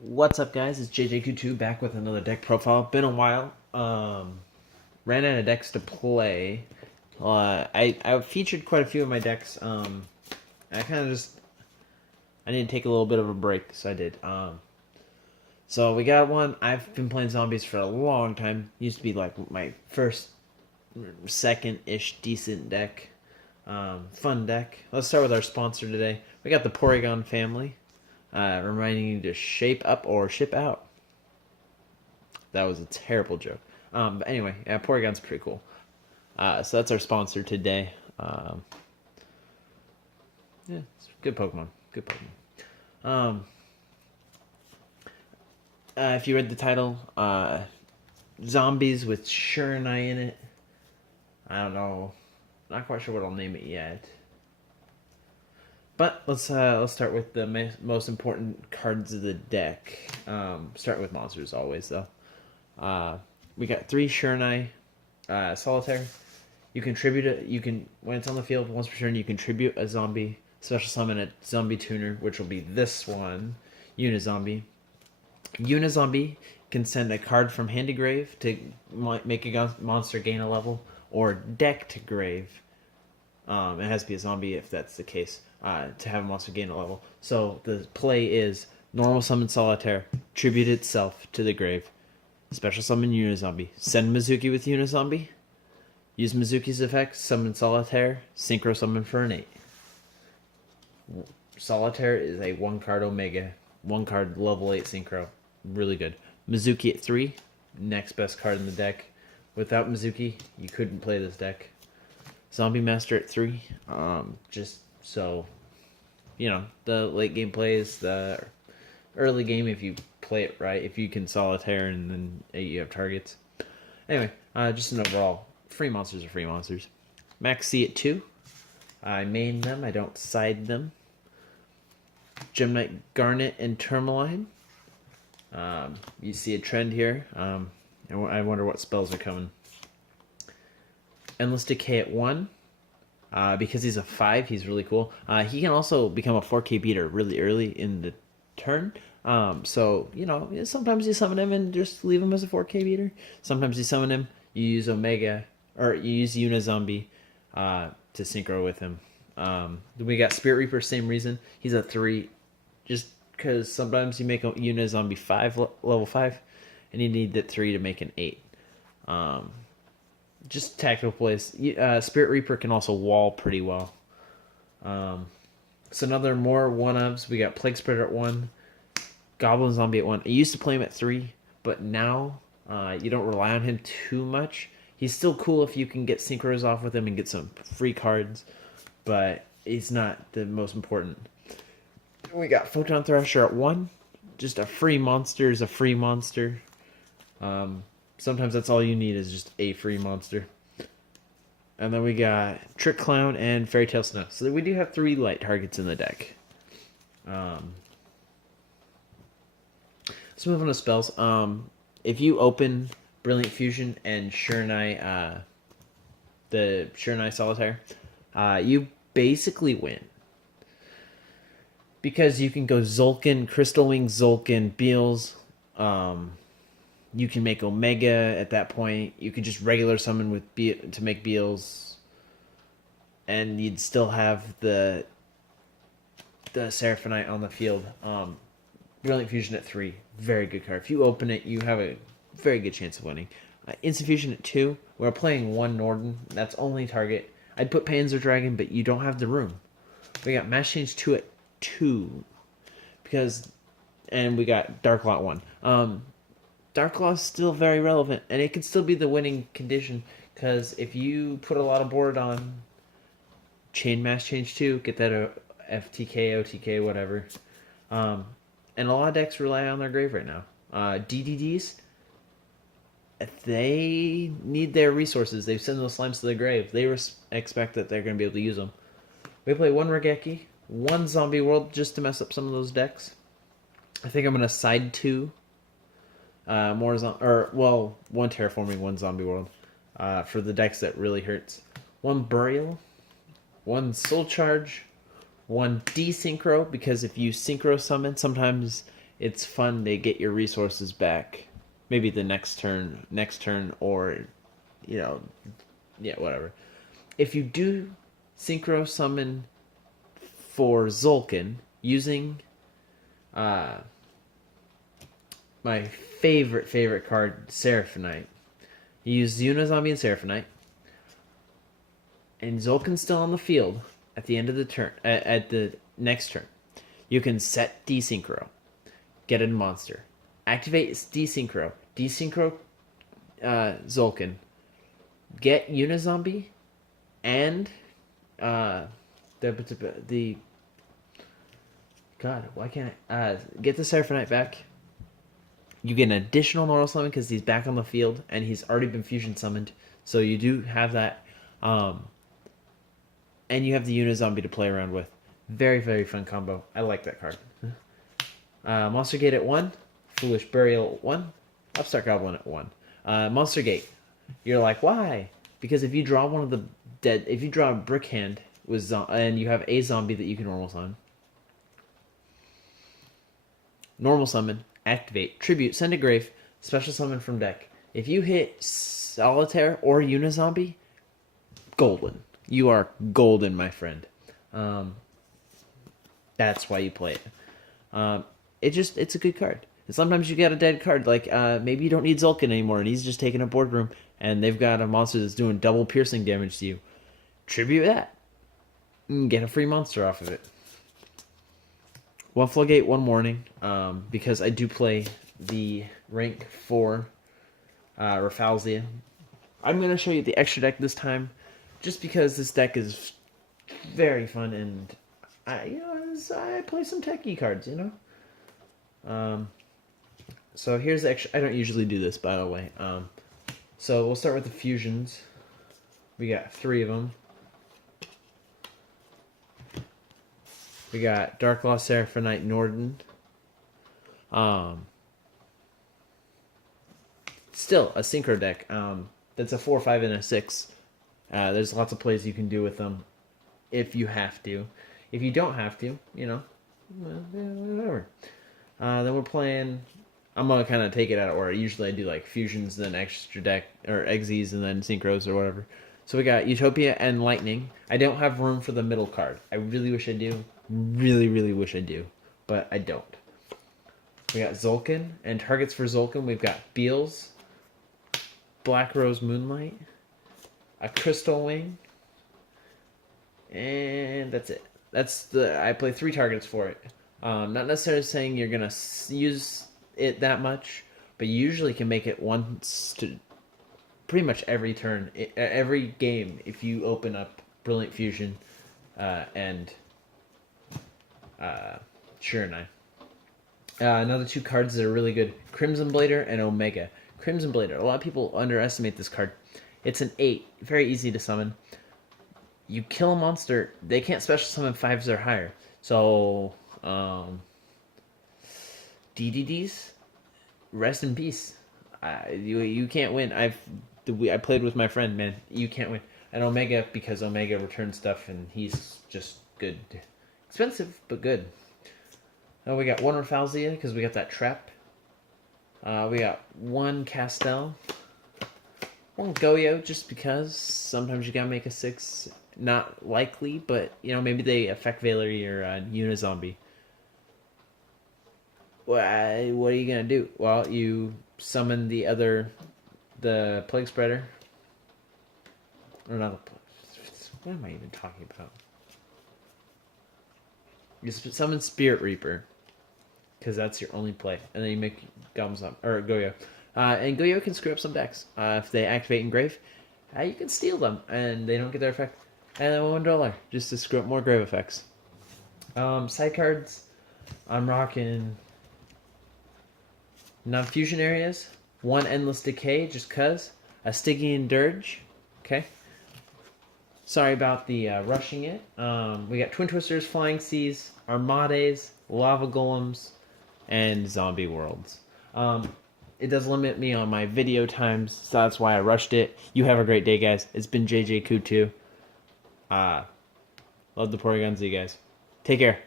What's up, guys? It's JJQ2 back with another deck profile. Been a while. Ran out of decks to play. I featured quite a few of my decks. I kind of just I need to take a little bit of a break, so I did. So we got one. I've been playing zombies for a long time. Used to be like my first, second-ish decent deck. Fun deck. Let's start with our sponsor today. We got the Porygon family. Reminding you to shape up or ship out. That was a terrible joke. But anyway, yeah, Porygon's pretty cool. So that's our sponsor today. Yeah, it's good Pokemon. Good Pokemon. If you read the title, zombies with shianui in it. I don't know. Not quite sure what I'll name it yet. But let's start with the most important cards of the deck. Start with monsters always though. We got 3 shianui, solitaire. You contribute it. You can when it's on the field once per turn. You contribute a zombie. Special summon a zombie tuner, which will be this one, Unizombie. Unizombie can send a card from hand to grave to make a monster gain a level, or deck to grave. It has to be a zombie if that's the case, to have a monster gain a level. So the play is normal summon solitaire, tribute itself to the grave, special summon Unizombie, send Mizuki with Unizombie, use Mizuki's effect, summon solitaire, synchro summon for an 8. Solitaire is a 1-card Omega, 1-card level 8 synchro. Really good. Mizuki at 3, next best card in the deck. Without Mizuki, you couldn't play this deck. Zombie Master at 3. Just so, the late game plays, the early game if you play it right, if you can solitaire and then you have targets. Anyway, just an overall, free monsters are free monsters. Max C at 2. I main them, I don't side them. Gem Knight Garnet and Tourmaline. You see a trend here. I wonder what spells are coming. Endless Decay at 1. Because he's a 5, he's really cool. He can also become a 4K beater really early in the turn. So, sometimes you summon him and just leave him as a 4K beater. Sometimes you summon him, you use Omega, or you use Unizombie to synchro with him. Then we got Spirit Reaper, same reason. He's a 3, just because sometimes you make a Unizombie 5, level 5, and you need that 3 to make an 8. Just tactical plays. Spirit Reaper can also wall pretty well. So another more one-ups. We got Plague Spreader at 1. Goblin Zombie at 1. I used to play him at 3, but now you don't rely on him too much. He's still cool if you can get synchros off with him and get some free cards, but he's not the most important. We got Photon Thrasher at 1. Just a free monster is a free monster. Sometimes that's all you need is just a free monster. And then we got Trick Clown and Fairy Tale Snow. So we do have 3 light targets in the deck. Let's move on to spells. If you open Brilliant Fusion and shianui, the shianui Solitaire, you basically win. Because you can go Zulkin, Crystal Wing, Zulkin, Beals. You can make Omega at that point. You can just regular summon with to make Beals, and you'd still have the Seraphonite on the field. Brilliant Fusion at 3, very good card. If you open it, you have a very good chance of winning. Instant Fusion at 2. We're playing 1 Norden. That's only target. I'd put Panzer Dragon, but you don't have the room. We got Mass Change 2 at 2, and we got Dark Lot 1. Dark Claw is still very relevant, and it can still be the winning condition, because if you put a lot of board on Chain Mass Change 2, get that FTK, OTK, whatever. And a lot of decks rely on their grave right now. DDDs, they need their resources. They've sent those slimes to the grave. They expect that they're going to be able to use them. We play 1 Regeki, 1 Zombie World, just to mess up some of those decks. I think I'm going to side 2. 1 Terraforming, 1 Zombie World. For the decks that really hurts. 1 Burial, 1 Soul Charge, 1 Desynchro, because if you synchro summon, sometimes it's fun to get your resources back. Maybe the next turn, or, yeah, whatever. If you do synchro summon for Zulkin using my favorite card, Seraphonite, you use Unizombie and Seraphonite, and Zulkin's still on the field at the end of the turn, at the next turn. You can set desynchro, get a monster, activate desynchro, Zulkin, get Unizombie, and the God, why can't I get the Seraphonite back? You get an additional normal summon because he's back on the field and he's already been fusion summoned. So you do have that. And you have the Unizombie to play around with. Very, very fun combo. I like that card. Monster Gate at 1. Foolish Burial at 1. Upstart Goblin at 1. Monster Gate. You're like, why? Because if you draw one of the dead... If you draw a Brick Hand with and you have a zombie that you can normal summon. Normal summon. Activate. Tribute. Send to grave. Special summon from deck. If you hit Solitaire or Unizombie, golden. You are golden, my friend. That's why you play it. It's a good card. And sometimes you get a dead card, like maybe you don't need Zulkin anymore, and he's just taking a boardroom, and they've got a monster that's doing double piercing damage to you. Tribute that. And get a free monster off of it. One Floodgate, one Warning, because I do play the rank 4 Rafalzia. I'm going to show you the extra deck this time, just because this deck is very fun, and I play some techie cards, So here's the extra. I don't usually do this, by the way. So we'll start with the fusions. We got 3 of them. We got Darklaw, Seraphonite, Norden. Still a synchro deck. That's a 4, 5, and a 6. There's lots of plays you can do with them if you have to. If you don't have to, whatever. Then we're playing... I'm going to kind of take it out of order. Usually I do like fusions, then extra deck, or exes, and then synchros, or whatever. So we got Utopia and Lightning. I don't have room for the middle card. I really wish I do. Really, really wish I do. But I don't. We got Zulkin, and targets for Zulkin, we've got Beals, Black Rose Moonlight, a Crystal Wing, and that's it. I play 3 targets for it. Not necessarily saying you're gonna use it that much, but you usually can make it once to pretty much every turn, every game, if you open up Brilliant Fusion and shianui. Another 2 cards that are really good: Crimson Blader and Omega. Crimson Blader. A lot of people underestimate this card. It's an 8, very easy to summon. You kill a monster, they can't special summon 5s or higher. So, DDDs, rest in peace. You can't win. I played with my friend, man. You can't win. And Omega, because Omega returns stuff, and he's just good. Expensive, but good. Now we got 1 Rafalzia, because we got that trap. We got 1 Castel. 1 Goyo, just because. Sometimes you gotta make a 6. Not likely, but, maybe they affect Valerie or Unizombie. What are you gonna do? Well, you summon the Plague Spreader. Or not what am I even talking about? You summon Spirit Reaper, because that's your only play, and then you make Goyo. And Goyo can screw up some decks. If they activate Engrave, you can steal them, and they don't get their effect. And then $1, just to screw up more grave effects. Side cards, I'm rocking non-fusion areas, 1 Endless Decay, just cuz, a Stygian Dirge, okay? Sorry about the rushing it. We got Twin Twisters, Flying Seas, Armades, Lava Golems, and Zombie Worlds. It does limit me on my video times, so that's why I rushed it. You have a great day, guys. It's been JJ Kutu. Love the Porygon Z, guys. Take care.